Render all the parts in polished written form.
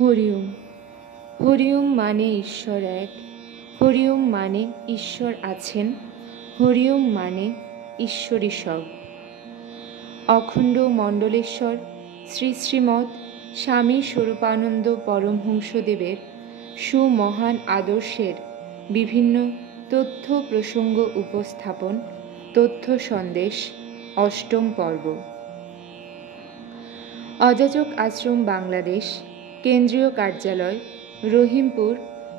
হরিওম। হরিওম মানে ঈশ্বর এক, হরিওম মানে ঈশ্বর আছেন, হরিওম মানে ঈশ্বরী সব। অখণ্ড মণ্ডলেশ্বর শ্রী শ্রীমৎ স্বামী স্বরূপানন্দ পরমহংসদেবের সুমহান আদর্শের বিভিন্ন তথ্য প্রসঙ্গ উপস্থাপন, তথ্য সন্দেশ, অষ্টম পর্ব। অযাচক আশ্রম বাংলাদেশ, কেন্দ্রীয় কার্যালয় রহিমপুর,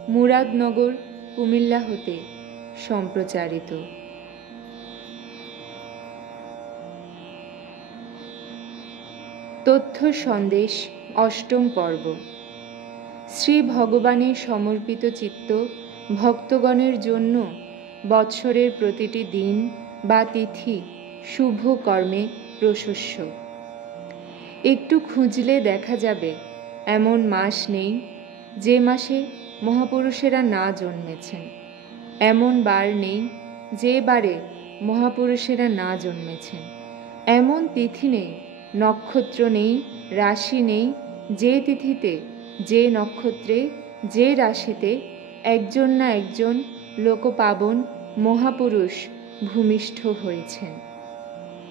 মুরাদনগর, কুমিল্লা হতে সম্প্রচারিত। তথ্য সন্দেশ, অষ্টম পর্ব। শ্রী ভগবানের সমর্পিত চিত্ত ভক্তগণের জন্য বৎসরের প্রতিটি দিন বা তিথি শুভ কর্মে প্রশস্য। একটু খুঁজলে দেখা যাবে এমন মাস নেই যে মাসে মহাপুরুষেরা না জন্মেছেন, এমন বার নেই যে বারে মহাপুরুষেরা না জন্মেছেন, এমন তিথি নেই, নক্ষত্র নেই, রাশি নেই যে তিথিতে, যে নক্ষত্রে, যে রাশিতে একজন না একজন লোকপাবন মহাপুরুষ ভূমিষ্ঠ হয়েছেন।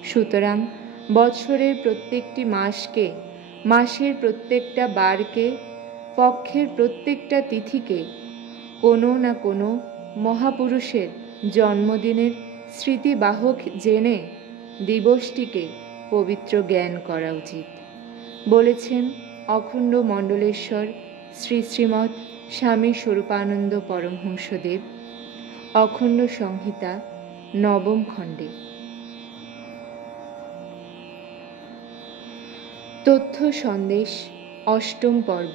সুতরাং বৎসরের প্রত্যেকটি মাসকে, মাসের প্রত্যেকটা বারকে, পক্ষের প্রত্যেকটা তিথিকে কোনো না কোনো মহাপুরুষের জন্মদিনের স্মৃতিবাহক জেনে দিবসটিকে পবিত্র জ্ঞান করা উচিত, বলেছেন অখণ্ড মণ্ডলেশ্বর শ্রী শ্রীমৎ স্বামী স্বরূপানন্দ পরমহংসদেব, অখণ্ড সংহিতা, নবম খণ্ডে। তথ্য সন্দেশ, অষ্টম পর্ব।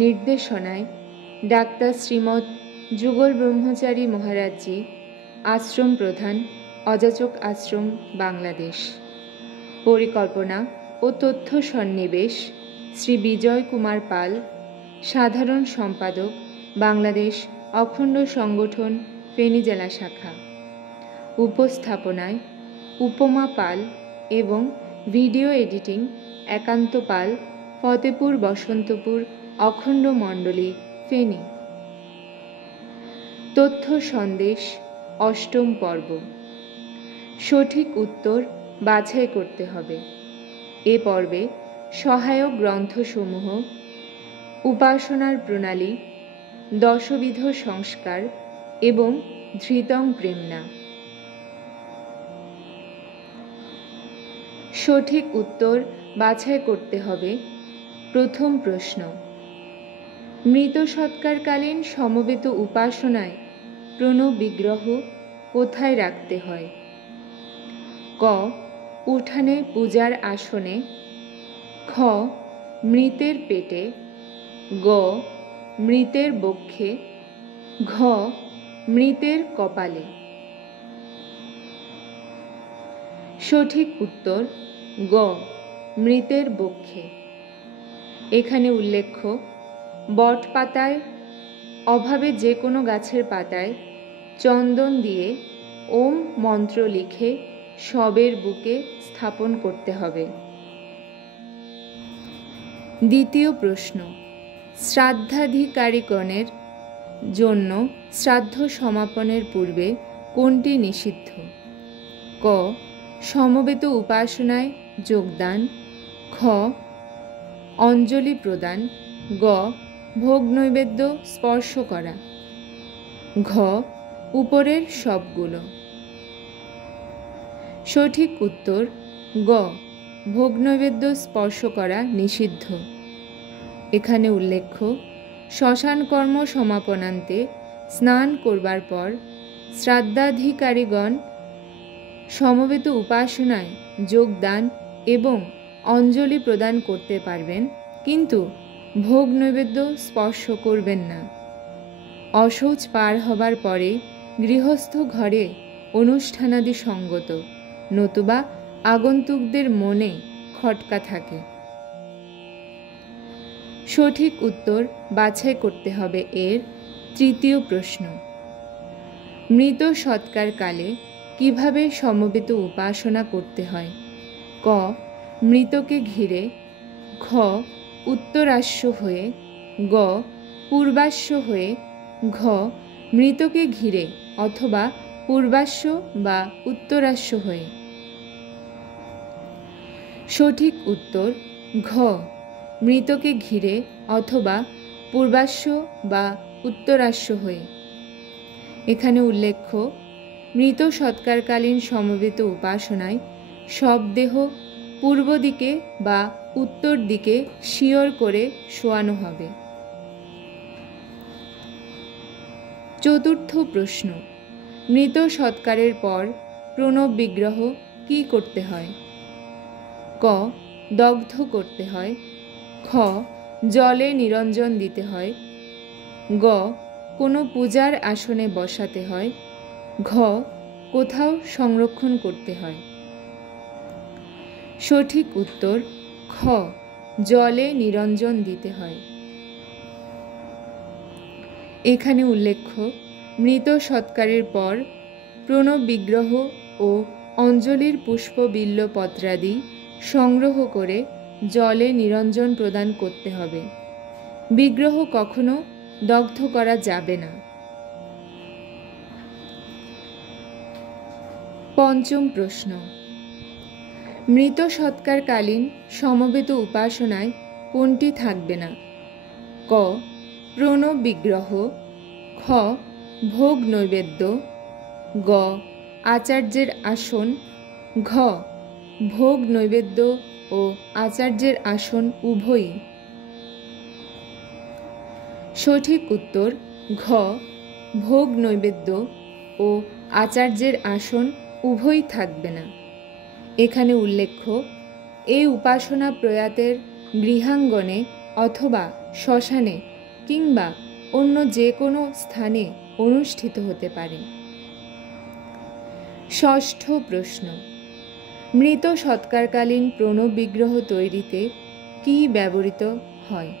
নির্দেশনায় ডাক্তার শ্রীমৎ যুগল ব্রহ্মচারী মহারাজজি, আশ্রম প্রধান, অযাচক আশ্রম বাংলাদেশ। পরিকল্পনা ও তথ্য সন্নিবেশ শ্রী বিজয় কুমার পাল, সাধারণ সম্পাদক, বাংলাদেশ অখণ্ড সংগঠন, ফেনী জেলা শাখা। উপস্থাপনায় উপমা পাল এবং ভিডিও এডিটিং একান্ত পাল, ফতেপুর বসন্তপুর, অখণ্ড মণ্ডলী, ফেনী। তথ্য সন্দেশ, অষ্টম পর্ব। সঠিক উত্তর বাছাই করতে হবে। এ পর্বে সহায়ক গ্রন্থসমূহ: উপাসনার প্রণালী, দশবিধ সংস্কার এবং ধৃতং প্রেমনা। সঠিক উত্তর বাছাই করতে হবে। প্রথম প্রশ্ন: মৃত সৎকারকালীন সমবেত উপাসনায় প্রণব বিগ্রহ কোথায় রাখতে হয়? ক. উঠানে পূজার আসনে, খ. মৃতের পেটে, গ. মৃতের বক্ষে, ঘ. মৃতের কপালে। সঠিক উত্তর গ. মৃতের বক্ষে। এখানে উল্লেখ্য, বট পাতায়, অভাবে যে কোনো গাছের পাতায় চন্দন দিয়ে ওম মন্ত্র লিখে শবের বুকে স্থাপন করতে হবে। দ্বিতীয় প্রশ্ন: শ্রাদ্ধাধিকারীগণের জন্য শ্রাদ্ধ সমাপনের পূর্বে কোনটি নিষিদ্ধ? ক. সমবেত উপাসনায় যোগদান, খ. অঞ্জলি প্রদান, গ. ভোগ নৈবেদ্য স্পর্শ করা, ঘ. উপরের সবগুলো। সঠিক উত্তর গ. ভোগ নৈবেদ্য স্পর্শ করা নিষিদ্ধ। এখানে উল্লেখ্য, শ্মশান কর্ম সমাপনান্তে স্নান করবার পর শ্রাদ্ধাধিকারীগণ সমবেত উপাসনায় যোগদান এবং অঞ্জলি প্রদান করতে পারবেন, কিন্তু ভোগ নৈবেদ্য স্পর্শ করবেন না। অশৌচ পার হবার পরে গৃহস্থ ঘরে অনুষ্ঠানাদি সঙ্গত, নতুবা আগন্তুকদের মনে খটকা থাকে। সঠিক উত্তর বাছাই করতে হবে এর। তৃতীয় প্রশ্ন: মৃত সৎকার কালে কিভাবে সমবেত উপাসনা করতে হয়? ক. মৃতকে ঘিরে, ঘ. উত্তরাশ্ব হয়ে, গ পূর্বাশ্ব হয়ে, ঘ মৃতকে ঘিরে অথবা পূর্বাশ্ব বা উত্তরাশ্ব হয়ে। সঠিক উত্তর ঘ মৃতকে ঘিরে অথবা পূর্বাশ্ব বা উত্তরাশ্ব হয়ে। এখানে উল্লেখ্য, মৃত সৎকারকালীন সমবেত উপাসনায় সব দেহ পূর্ব দিকে বা উত্তর দিকে শিয়র করে শোয়ানো হবে। চতুর্থ প্রশ্ন, মৃত সৎকারের পর প্রণব বিগ্রহ কি করতে হয়? ক দগ্ধ করতে হয়, খ জলে নিরঞ্জন দিতে হয়, গ কোনো পূজার আসনে বসাতে হয়, ঘ কোথাও সংরক্ষণ করতে হয়। সঠিক উত্তর খ জলে নিরঞ্জন দিতে হয়। এখানে উল্লেখ্য, মৃত সৎকারের পর প্রণব বিগ্রহ ও অঞ্জলির পুষ্প বিল্ল পত্রাদি সংগ্রহ করে জলে নিরঞ্জন প্রদান করতে হবে। বিগ্রহ কখনো দগ্ধ করা যাবে না। পঞ্চম প্রশ্ন, মৃত সৎকারকালীন সমবেত উপাসনায় কোনটি থাকবে না? ক প্রণব বিগ্রহ, খ ভোগ নৈবেদ্য, গ আচার্যের আসন, ঘ ভোগ নৈবেদ্য ও আচার্যের আসন উভয়ই। সঠিক উত্তর ঘ ভোগ নৈবেদ্য ও আচার্যের আসন উভয়ই থাকবে না। এখানে উল্লেখ্য, এই উপাসনা প্রয়াতের গৃহাঙ্গনে অথবা শ্মশানে কিংবা অন্য যে কোনো স্থানে অনুষ্ঠিত হতে পারে। ষষ্ঠ প্রশ্ন, মৃত সৎকারকালীন প্রণব বিগ্রহ তৈরিতে কি ব্যবহৃত হয়?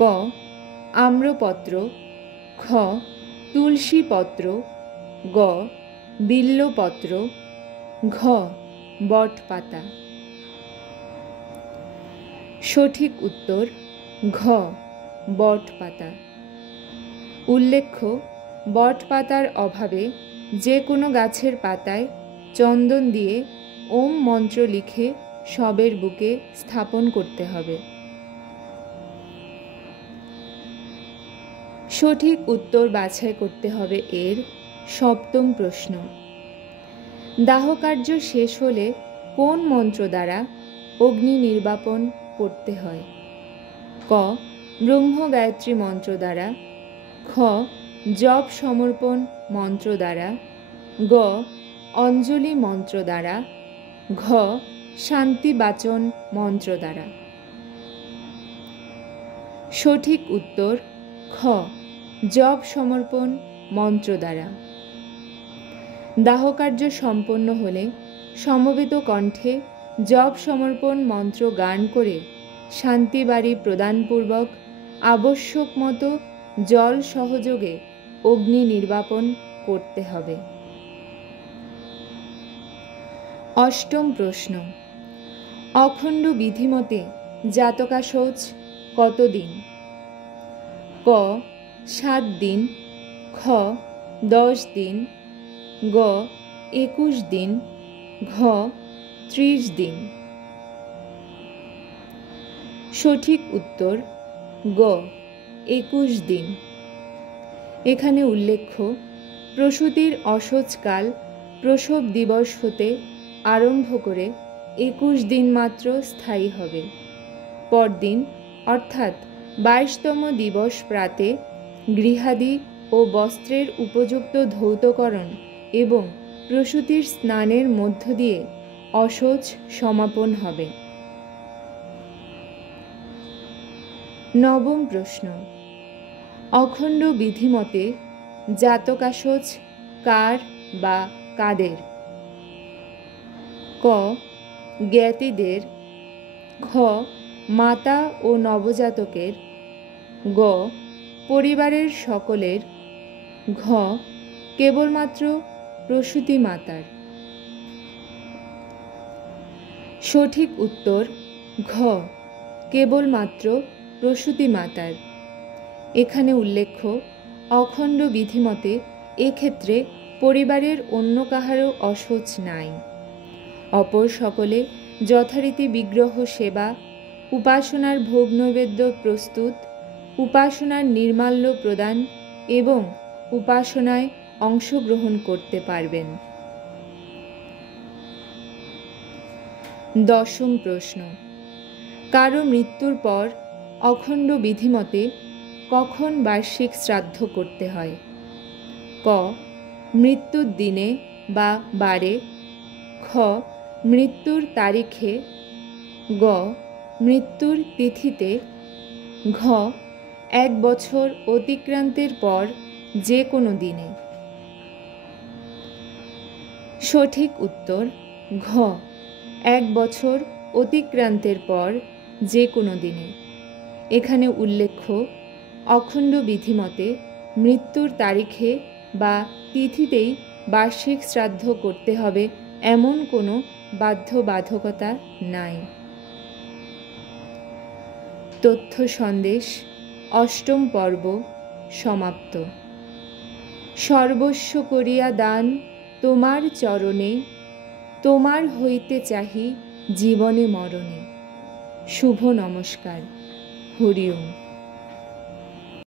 ক আম্রপত্র, খ তুলসী পত্র, গ বিল্লপত্র, ঘ বট পাতা। সঠিক উত্তর ঘ বট পাতা। উল্লেখ্য, বট পাতার অভাবে যে কোনো গাছের পাতায় চন্দন দিয়ে ওম মন্ত্র লিখে শবের বুকে স্থাপন করতে হবে। সঠিক উত্তর বাছাই করতে হবে এর সপ্তম প্রশ্ন, দাহকার্য শেষ হলে কোন মন্ত্র দ্বারা অগ্নি নির্বাপন করতে হয়? ক ব্রহ্ম গায়ত্রী মন্ত্র দ্বারা, খ জপ সমর্পণ মন্ত্র দ্বারা, গ অঞ্জলি মন্ত্র দ্বারা, ঘ শান্তিবাচন মন্ত্র দ্বারা। সঠিক উত্তর খ জপ সমর্পণ মন্ত্র দ্বারা। দাহকার্য সম্পন্ন হলে সমবেত কণ্ঠে জপ সমর্পণ মন্ত্র গান করে শান্তিবাড়ি প্রদানপূর্বক আবশ্যক মতো জল সহযোগে অগ্নি নির্বাপন করতে হবে। অষ্টম প্রশ্ন, অখণ্ড বিধিমতে জাতকা শৌচ কতদিন? ক 7 দিন, খ 10 দিন, গ 21 দিন, ঘ 30 দিন। সঠিক উত্তর গ 21 দিন। এখানে উল্লেখ্য, প্রসূতির অশৌচকাল প্রসব দিবস হতে আরম্ভ করে 21 দিন মাত্র স্থায়ী হবে। পরদিন অর্থাৎ 22তম দিবস প্রাতে গৃহাদি ও বস্ত্রের উপযুক্ত ধৌতকরণ এবং প্রসূতির স্নানের মধ্য দিয়ে অশৌচ সমাপন হবে। নবম প্রশ্ন, অখণ্ড বিধিমতে জাতকাশৌচ কার বা কাদের? ক জ্ঞাতিদের, খ মাতা ও নবজাতকের, গ পরিবারের সকলের, ঘ কেবলমাত্র প্রসূতি মাতার। সঠিক উত্তর ঘ কেবলমাত্র প্রসূতি মাতার। এখানে উল্লেখ্য, অখণ্ড বিধিমতে এক্ষেত্রে পরিবারের অন্য কাহারও অশোচ নাই। অপর সকলে যথারীতি বিগ্রহ সেবা, উপাসনার ভোগ নৈবেদ্য প্রস্তুত, উপাসনার নির্মাল্য প্রদান এবং উপাসনায় অংশগ্রহণ করতে পারবেন। 10ম প্রশ্ন, কারো মৃত্যুর পর অখণ্ড বিধিমতে কখন বার্ষিক শ্রাদ্ধ করতে হয়? ক, মৃত্যুর দিনে বা বারে। খ, মৃত্যুর তারিখে। গ, মৃত্যুর তিথিতে। ঘ, 1 বছর অতিক্রান্তের পর যে কোনো দিনে। সঠিক উত্তর ঘ, 1 বছর অতিক্রান্তের পর যে কোনো দিনে। এখানে উল্লেখ্য, অখণ্ড বিধিমতে মৃত্যুর তারিখে বা তিথিতেই বার্ষিক শ্রাদ্ধ করতে হবে এমন কোনো বাধ্যবাধকতা নাই। তথ্য সন্দেশ 8ম পর্ব সমাপ্ত। সর্বস্ব করিয়া দান তোমার চরণে, তোমার হইতে চাহি জীবনে মরণে। শুভ নমস্কার। হরি ওম।